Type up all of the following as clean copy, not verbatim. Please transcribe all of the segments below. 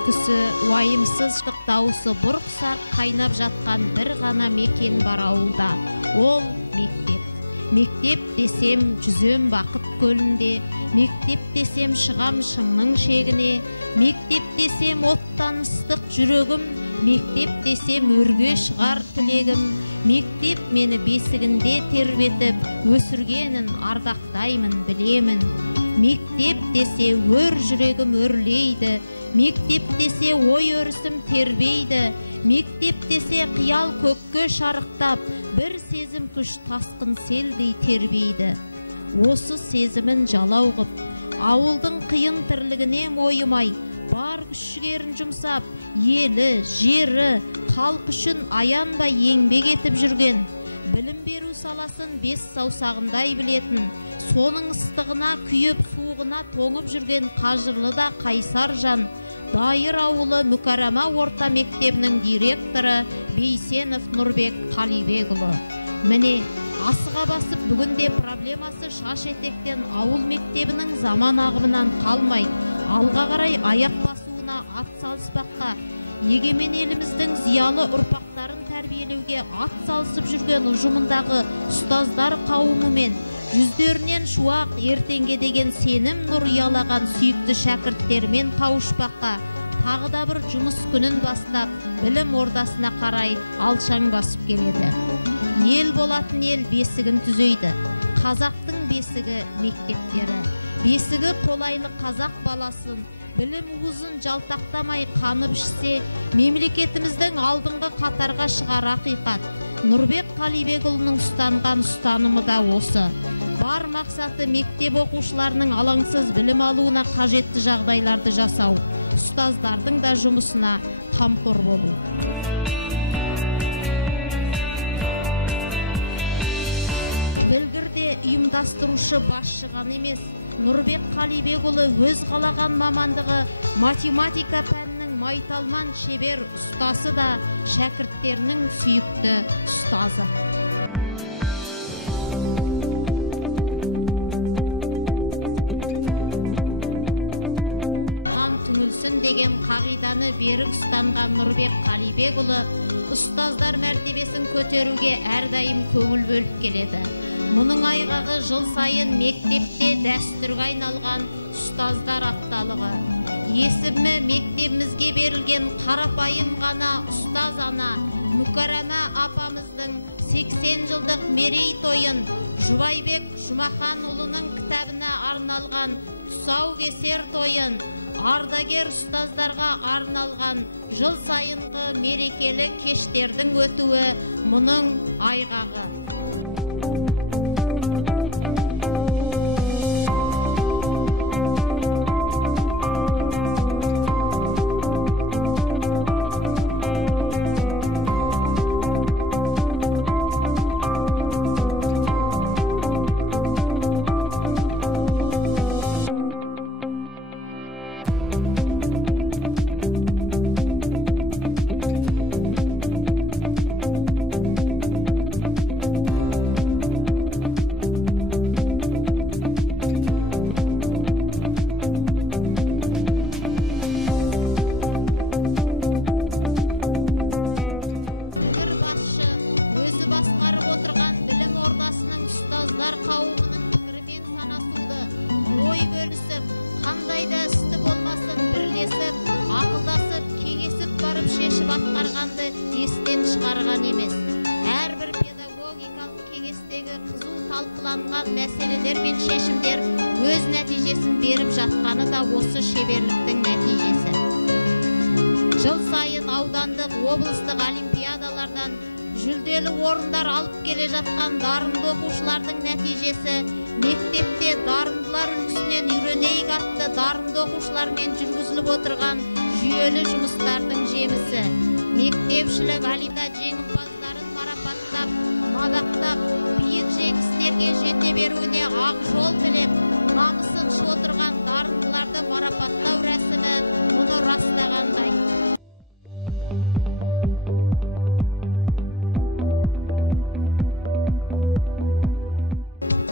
күлкісі, уайымсыздық дауысы бұрқ-сарқ қайнап жатқан бір ғана мекен бар ауылда. Ол мектеп. Мектеп десем жүзем бақыт көлінде, мектеп десем шығам шыңның шегіне, мектеп десем оттан ыстық жүрегім, мектеп десем өрге шығар тілегім, мектеп мені бесігінде тербетіп, өсіргенін ардақтаймын білемін. Мектеп десе өр жүрегім өрлейді, мектеп десе ой өрісім тербейді, мектеп десе қиял көкке шарықтап, бір сезім күш тасқын селдей тербейді. Осы сезімін жалау қып, ауылдың қиын тірлігіне мойымай, бар күш-жігерін жұмсап, елі, жері, халық үшін аянбай еңбек етіп жүрген, білім беру саласын бес саусағындай білетін, соның ыстығына күйіп суығына тоңып жүрген қажырлы да қайсар жан, Дайыр ауылы Мүкәрама орта мектебінің директоры Бейсенов Нұрбек Қалибекұлы. Міне, асыға басып бүгінде проблемасы шаш етектен ауыл мектебінің заман ағымынан қалмай, алға қарай аяқ басуына ат салыспаққа, егемен еліміздің зиялы ұрпақтарын тәрбиелеуге ат салысып жүрген ұжымындағы ұстаздар қауымымен, жүздерінен шуақ ертеңге деген сенім нұр ұялаған сүйікті шәкірттермен қауышпаққа, тағы да бір жұмыс күнін бастап, білім ордасына қарай алшаң басып келеді. Ел болатын ел бесігін түзейді. Қазақтың бесігі мектептері. Бесігі қолайлы қазақ баласын, білім уызын жалтақтамай қанып ішсе, мемлекетіміздің алдыңғы қатарға шығар ақиқат. Нұрбек Қалибекұлының ұстанған ұстанымы да осы. Бар мақсаты мектеп оқушыларының алаңсыз білім алуына қажетті жағдайларды жасау, ұстаздардың да жұмысына қамқор болу. Білгірде ұйымдастырушы басшы ғана емес, Нұрбек Қалибекұлы өз қалаған мамандығы математика пәнінің майталман шебер ұстасы да шәкірттерінің сүйікті ұстазы. Түңілсін деген қағиданы берік ұстанған Нұрбек Қалибекұлы ұстаздар мәртебесін көтеруге әрдайым көңіл бөліп келеді. Мұның айғағы жыл сайын мектепте дәстүрге айналған ұстаздар апталығы. Есімі мектебімізге берілген қарапайым ғана ұстаз ана Мүкәрама апамыздың 80 жылдық мерейтойын Жұбайбек Жұмаханұлының кітабына арналған тұсаукесер тойын, ардагер ұстаздарға арналған жыл сайынғы мерекелік кештердің өтуі мұның айғағы. Естен шығарған емес. Әрбір педагогикалық кеңестегі қызу талқыланған мәселелер мен шешімдер өз нәтижесін беріп жатқаны да осы шеберліктің нәтижесі. Жыл сайын аудандық, облыстық олимпиадалардан жүлделі орындар алып келе жатқан дарынды оқушылардың нәтижесі, мектепте дарындылар үлгісінен үйренейік атты дарынды оқушылармен жүргізіліп отырған жүйелі жұмыстардың жемісі. Мектепшілік олимпиада жеңімпаздарын марапаттап, мадақтап, биік жеңістерге жете беруіне ақ жол тілеп, намысын отырған дарындыларды марапаттау рәсімі мұны растағандай.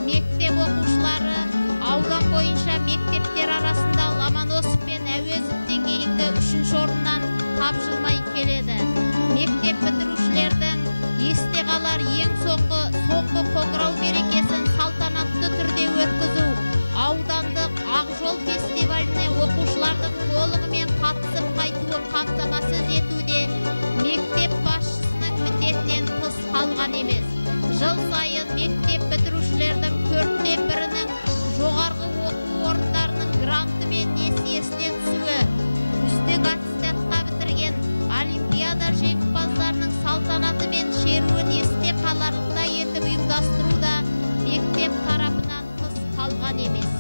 Мектеп оқушылары аудан бойынша мектептер арасында Ломоносов пен Әуезов деңгейінде 3-ші беруін есте қаларлықтай етіп ұйымдастыру да мектеп тарапынан тыс қалған емес.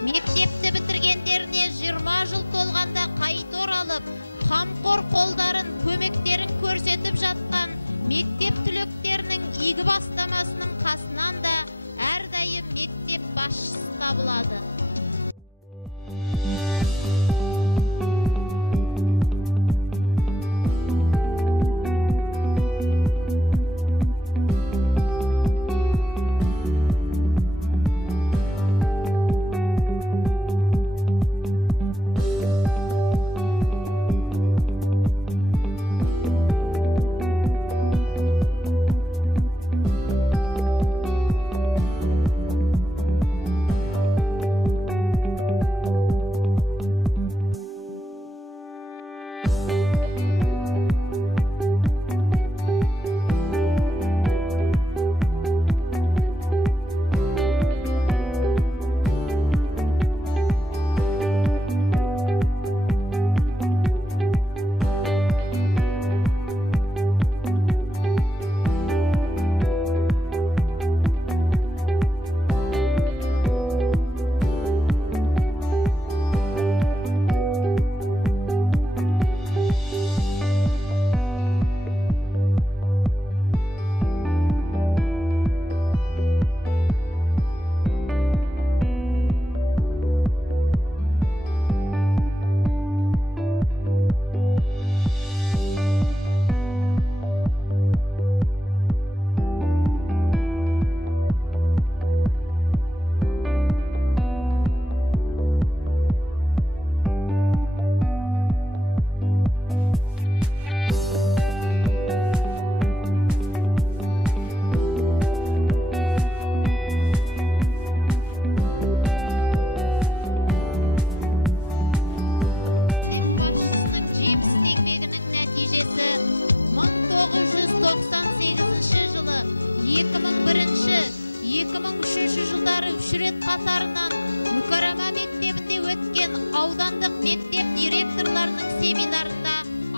Мектепті бітіргендеріне 20 жыл толғанда қайта оралып, қамқор қолдарын, көмектерін көрсетіп жатқан мектеп түлектерінің игі бастамасының қасынан да әрдайым мектеп басшысы табылады. Қатарынан Мүкәррәмә мектебінде өткен аудандық мектеп директорларының семинарында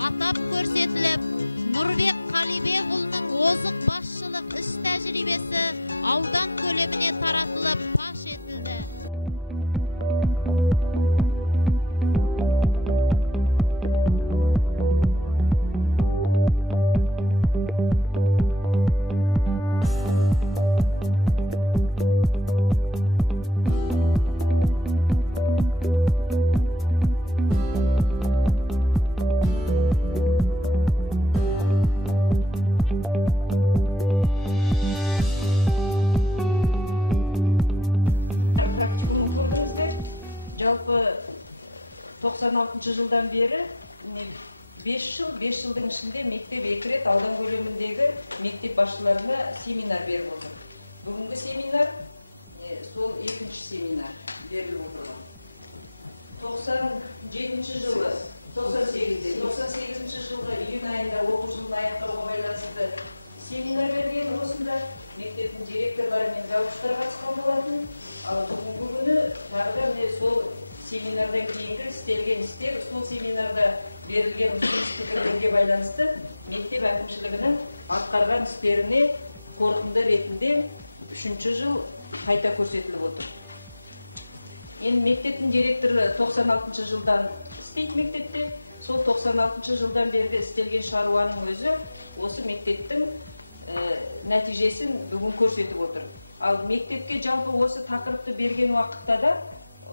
атап көрсетіліп, Нұрбек Қалибекұлының озық басшылық іс тәжірибесі аудан көлеміне таратылып паш етілді. соны көрдіңіздер. Жалпы 96 жылдан бері 5 жылдың ішінде мектеп 2 рет аудан көлеміндегі мектеп басшыларына семинар беріп отыр. Бүгінгі семинар сол екінші семинар беріліп отырған. 97 жылы 98 жылғы июнь айында оқу жылын аяқтауға байланысты семинар берген осында мектептің директорлары мен завучтар қатысқан болатын. Ал бүгінгі күні тағы да сол семинардан кейінгі істелген істер, сол семинарда берілген ұсыныс пікірлерге байланысты мектеп әкімшілігінің атқарған істеріне қорытынды ретінде 3-ші жыл қайта көрсетіліп отыр. Енді мектептің директоры 96 жылдан істейді мектепте. Сол 96 жылдан бергі істелген шаруаның өзі осы мектептің нәтижесін бүгін көрсетіп отыр. Ал мектепке жалпы осы тақырыпты берген уақытта да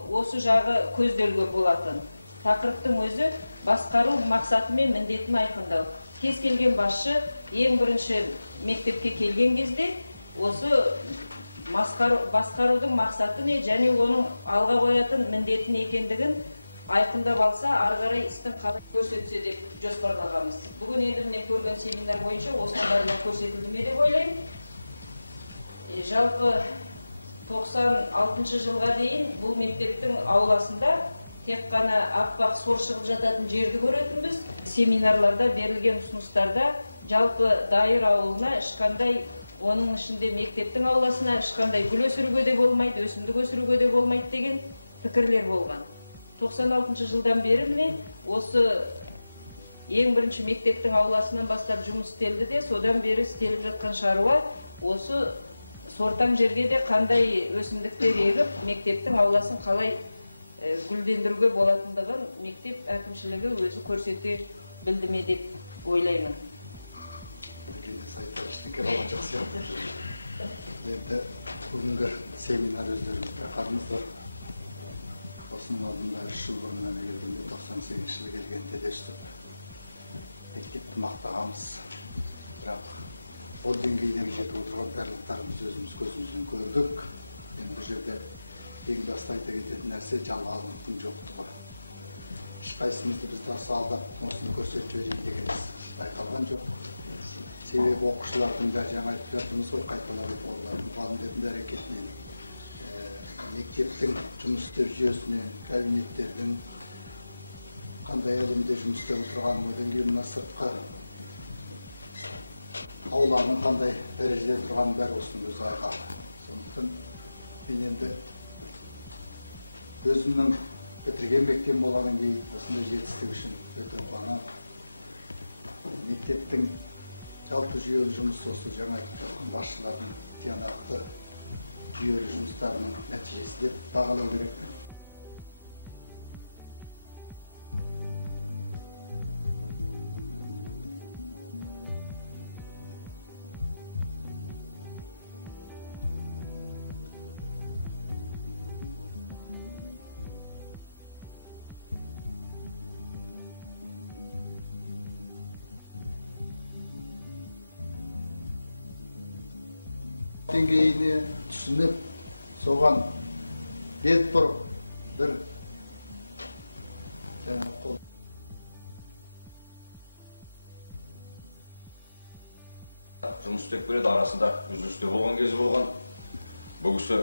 осы жағы көзделген болатын. Тақырыптың өзі басқару мақсаты мен міндетін айқындау. Кез келген басшы ең бірінші мектепке келген кезде осы басқарудың мақсаты не және оның алға қоятын міндеті не екендігін айқындап алса, ары қарай істің қалай көрсетсе деп жоспарлағанбыз. Бүгін енді міне көрген семинар бойынша осының барлығы көрсетілді ме деп ойлаймын. Жалпы 96 жылға дейін бұл мектептің ауласында тек қана аппақ сор шығып жататын жерді көретінбіз. Семинарларда берілген ұсыныстарда жалпы Дайыр ауылына ешқандай, оның ішінде мектептің ауласына ешқандай гүл өсіруге де болмайды, өсімдік өсіруге де болмайды деген пікірлер болған. 96 жылдан бері міне осы ең бірінші мектептің ауласынан бастап жұмыс істелді де, содан бері істеліп жатқан шаруа осы сортаң жерге де қандай өсімдіктер егіп, мектептің ауласын қалай гүлдендіруге болатындығын мектеп әкімшілігі өзі көрсете білді ме деп ойлаймын. Енді бүгінгі семинар өздеріңіз байқадыңыздар. Осының алдында 3 жыл бұрын ғана келгенде 98 жылы келгенде де өстіп мектепті мақтағанбыз. Бірақ ол деңгейден жетіп отырған барлықтарымыз өзіміз көзімізбен көрдік. Енді бұл жерде ең басты айта кететін нәрсе жалғаулықтың жоқтығы. Ешқайсымызды біз осы алдап осыны көрсетіп жіберейік дегеніміз байқалған жоқ. Себебі оқушылардың да жаңа айтып жатырмыз ғой, қайталап айтып олар мұғалімдердің әрекетінен, мектептің жұмыс істеу жүйесінен, кабинеттердің қандай әлемде жұмыс істеп отырғанын, одан кейін мына сыртқы ауланың қандай дәрежеде тұрғанын бәрі осының өзі айғақ. Сондықтан мен енді өзімнің бітірген мектебім болғаннан кейін осындай жетістік үшін өте қуанамын. Мектептің жалпы жүйелі жұмыс осы жаңа айтып жатқан басшылардың тиянақты жүйелі жұмыстарының нәтижесі деп бағалау керек. Деңгейіне түсініп, соған бет бұрып, бір қол. Жұмыс істеп береді, арасында үзілісте болған кезі болған. Бұл кісі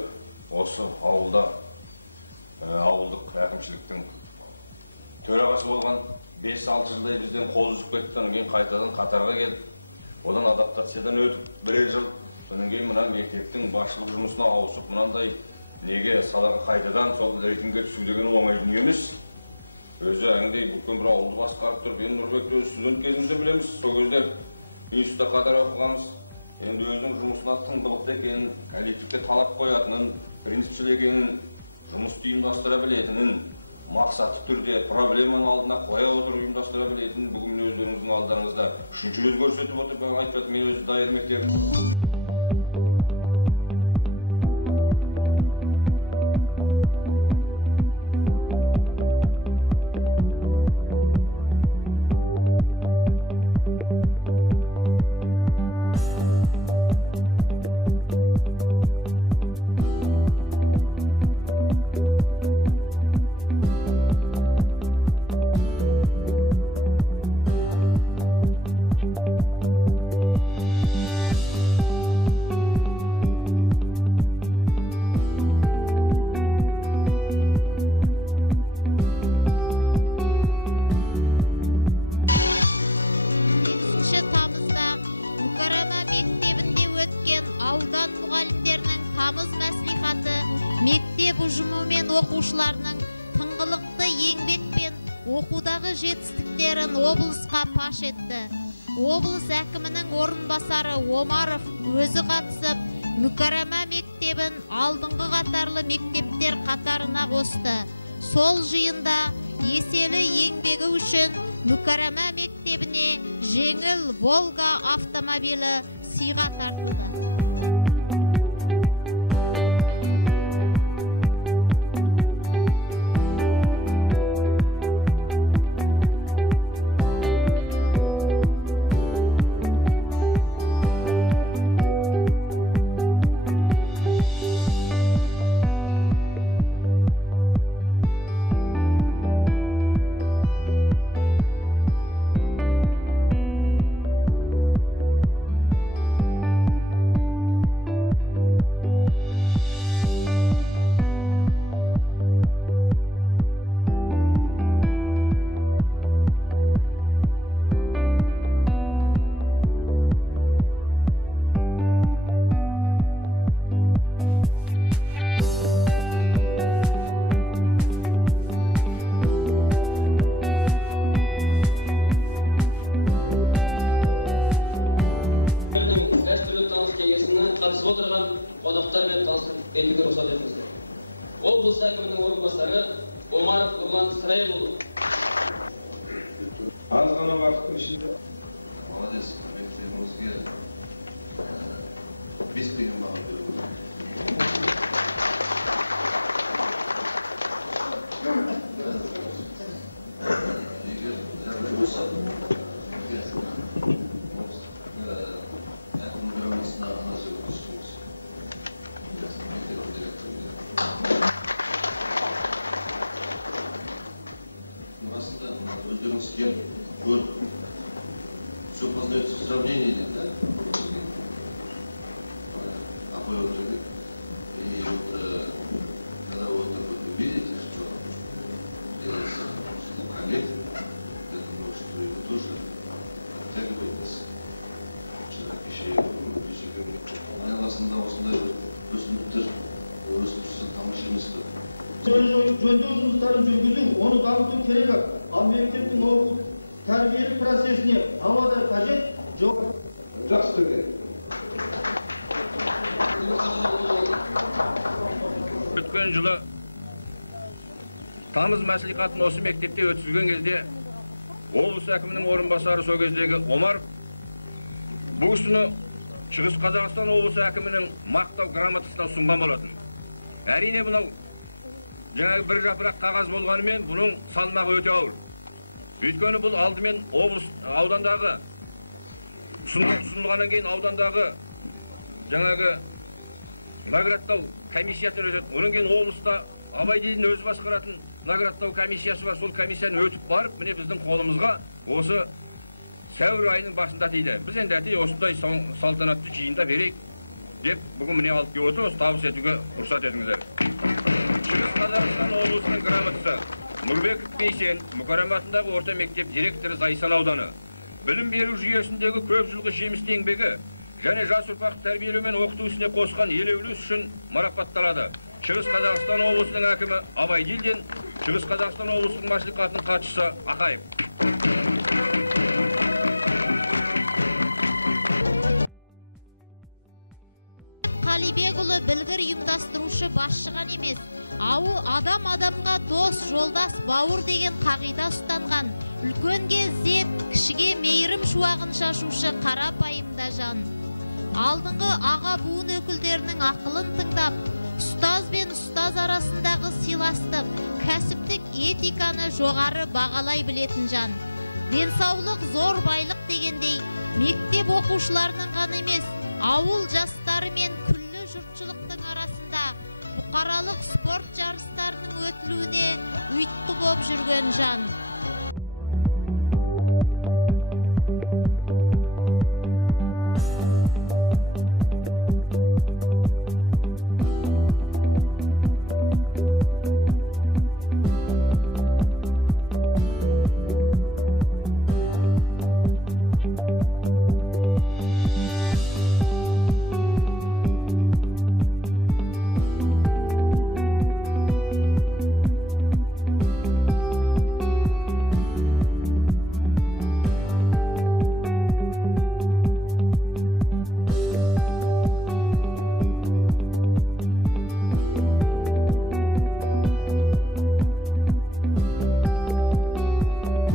осы ауылда ауылдық әкімшіліктің төрағасы болған. 5-6 жылдай бізден қол үзіп кетті, кейін қайтадан Қатарға келді. Одан адаптациядан өтіп, 1 жыл. Содан кейін мына мектептің басшылық жұмысына ауысып, мынандай неге салаға қайтадан сол рейтинге түсу деген оңай дүние емес. Өзі әңгідей бүккен бір ауылды басқарып тұрып, енді Нұрбекті өзі студент кезімізде білеміз. Сол кезде институтта Қатар оқығанбыз. Енді өзінің жұмысына тыңғылықты екенін, коллективке талап қоятынын, принципшіл екенін, жұмысты ұйымдастыра білетінін, мақсатты түрде проблеманы алдына қоя отырып ұйымдастыра білетінін бүгін өздеріңіздің алдарыңызда 3-ші рет көрсетіп отыр. Айтып жатыр, мен өзі Дайыр мектебін. тамыз мәслихаты мектеп ұжымы мен оқушыларының тыңғылықты еңбекпен оқудағы жетістіктерін облысқа паш етті. Облыс әкімінің орынбасары Омаров өзі қатысып, Мүкәрама мектебін алдыңғы қатарлы мектептер қатарына қосты. Сол жиында еселі еңбегі үшін Мүкәрама мектебіне жеңіл Волга автомобилі сыйға тартылды. Дәстүрлі таныс кеңесіне қатысып отырған қонақтармен таныстырып кетуге рұқсат етіңіздер. Облыс әкімінің орынбасары Омаров Нұрлан Сырайұлы. Аз ғана уақыттың ішінде молодец, мектебімізге 5 деген баға беріп отыр. Егер жағдай болса, өздеріңіз келіп көріп, все познается в сравнении, да? Такой вот язык. И вот когда вы видите, что делается у коллег, я думаю, что и вы тоже оттягиваетесь. Вчера кешегенде айналасында осындай өсімдіктер өсіп тамаша емес қой. Жөндеу жұмыстарын жүргізу, оны дамыту керек. Ал мектептің оқу тәрбиелік процесіне ауадай қажет жоқ. Жақсы түрде. Өткен жылы тамыз мәслихатын осы мектепте өткізген кезде облыс әкімінің орынбасары сол кездегі Омаров бұл кісіні Шығыс Қазақстан облысы әкімінің мақтау грамотасына ұсынған болатын. Әрине бұнау жаңағы бір жапырақ қағаз болғанымен бұның салмағы өте ауыр. Өйткені бұл алдымен облыс аудандағы ұсынылғаннан кейін аудандағы жаңағы наградтау комиссиясынан өтеді. Оның кейін облыста Абайдилдің өзі басқаратын наградтау комиссиясы бар. Сол комиссияны өтіп барып, міне біздің қолымызға осы сәуір айының басында тиді. Біз енді әтей осындай салтанатты жиында берейік деп бүгін міне алып келіп отыр, осы табыс етуге рұқсат етіңіздер. Шығыс Қазақстан облысының грамотасы Нұрбеков Бейсен, Мүкәрама атындағы орта мектеп директоры Зайсан ауданы. Білім беру жүйесіндегі көп жылғы жемісті еңбегі және жас ұрпақ тәрбиелеу мен оқыту ісіне қосқан елеулі үшін марапатталады. Шығыс Қазақстан облысының әкімі Абайдилден, Шығыс Қазақстан облысының мәслихатының хатшысы Ақаев. Қалибекұлы білгір ұйымдастырушы басшыған емес, ауыл адам-адамға дос, жолдас, бауыр деген қағида ұстанған, үлкенге ізет, кішіге мейірім шуағын шашушы қарапайымда жан. Алдыңғы аға буын өкілдерінің ақылын тыңдап, ұстаз бен ұстаз арасындағы сыйластық, кәсіптік этиканы жоғары бағалай білетін жан. Денсаулық зор байлық дегендей, мектеп оқушыларының ғана емес, ауыл жастары мен күллі жұртшылықтың арасында бұқаралық спорт жарыстарының өтілуіне ұйытқы болып жүрген жан.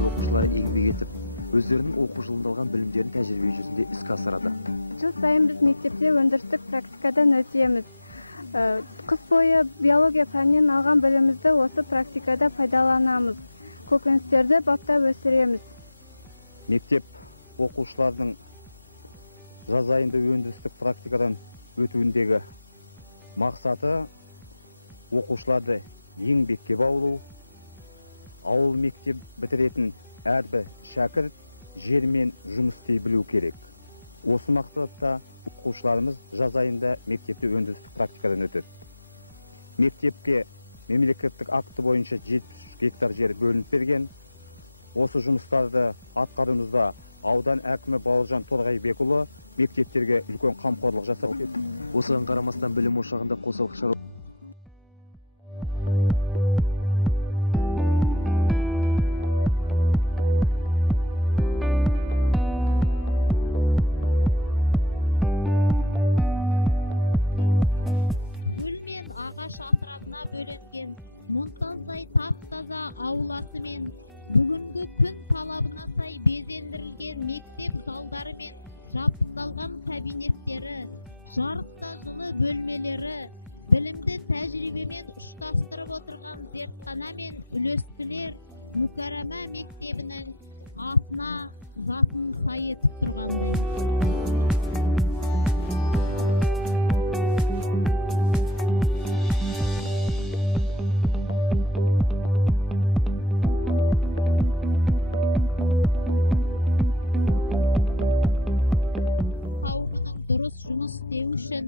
мектебинде окуучулар еңбек этип, өздөрүнүн окуу жылында алган билимдерин тажрыйбе жүзүндө иске асырады. Жыл сайын биз мектепте өндүрүстүк практикадан өтөбүз. Кыз бою биология фәнинен алган билимибизди осы практикада пайдаланабыз. Көкөнүстөрдү баптап өсүрөбүз. Мектеп окуучулардын жаз айында өндүрүстүк практикадан өтүүндөгү максаты окуучуларды еңбекке баулуу. Ауыл мектеп бітіретін әрбір шәкірт жермен жұмыс істей білу керек. Осы мақсатта оқушыларымыз жаз айында мектепте өндірістік практикадан өтеді. Мектепке мемлекеттік акты бойынша 73 гектар жер бөлініп берген. Осы жұмыстарды атқаруымызда аудан әкімі Бауыржан Торғайбекұлы мектептерге үлкен қамқорлық жасап кетті. Осыған қарамастан білім ошағында қосалқы шаруа ағаш атырабына бөленген мұнтаздай тап-таза ауласы мен бүгінгі күн талабына сай безендірілген мектеп залдары мен жабдықталған кабинеттері, жарықта жылы бөлмелері, білімді тәжірибемен ұштастырып отырған зертхана мен үлескілер Мүкәррәмә мектебінің атына затын сай етіп тұрғандай. Дұрыс жұмыс істеу үшін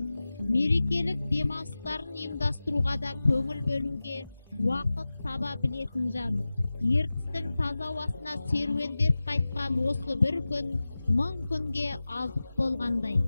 мерекелік демалыстарын ұйымдастыруға да көңіл бөлуге уақыт таба білетін жан. Ертістің таза ауасына серуендеп қайтқан осы бір күн мың күнге азық болғандай.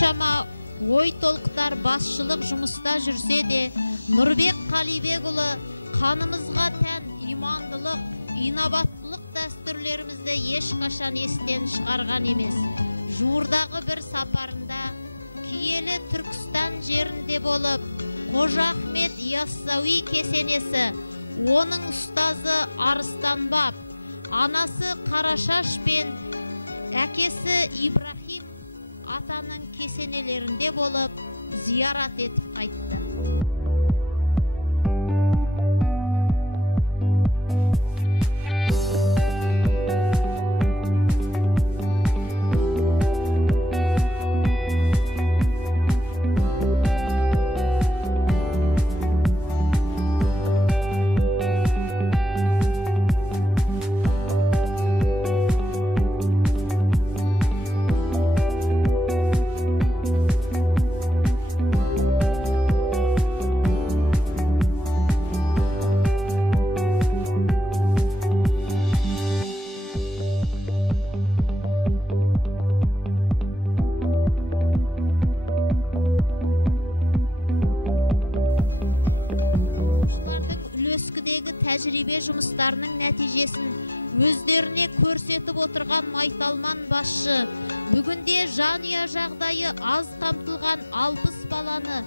Шама ой толқытар басшылық жұмыста жүрсе де, Нұрбек Қалибекұлы қанымызға тән имандылық, инабаттылық дәстүрлерімізді ешқашан естен шығарған емес. Жуырдағы бір сапарында киелі Түркістан жерінде болып, Қожа Ахмет Яссауи кесенесі, оның ұстазы Арыстанбап, анасы Қарашаш пен әкесі Ибрахим атаның кесенелерінде болып зиярат етіп қайтты. Үлескідегі тәжірибе жұмыстарының нәтижесін өздеріне көрсетіп отырған майталман басшы бүгінде жанұя жағдайы аз қамтылған 60 баланы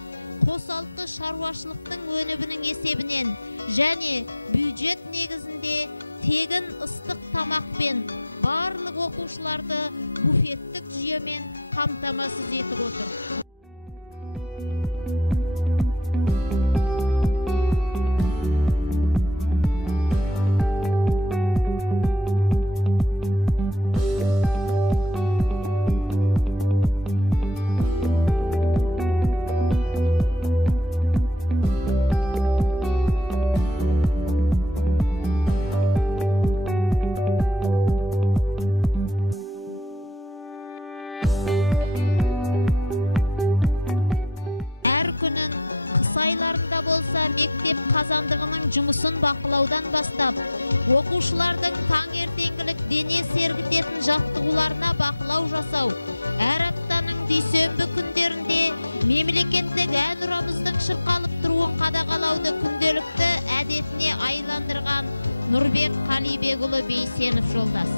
қосалқы шаруашылықтың өнімінің есебінен және бюджет негізінде тегін ыстық тамақпен барлық оқушыларды буфеттік жүйемен қамтамасыз етіп отыр. болса мектеп қазандығының жұмысын бақылаудан бастап, оқушылардың таңертеңгілік дене сергітетін жаттығуларына бақылау жасау, әр аптаның дүйсенбі күндерінде мемлекеттік әнұрамыздың шырқалып тұруын қадағалауды күнделікті әдетіне айландырған Нұрбек Қалибекұлы Бейсенов жолдас.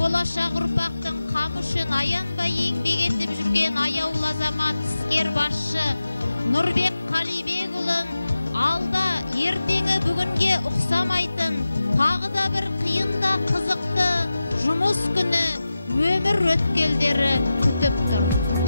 Болашақ ұрпақтың қамы үшін аянбай еңбек етіп жүрген аяулы азамат іскер басшы Нұрбек Қалибекұлын алда ертеңі бүгінге ұқсамайтын тағы да бір қиын да қызықты жұмыс күні, өмір өткелдері күтіп тұр.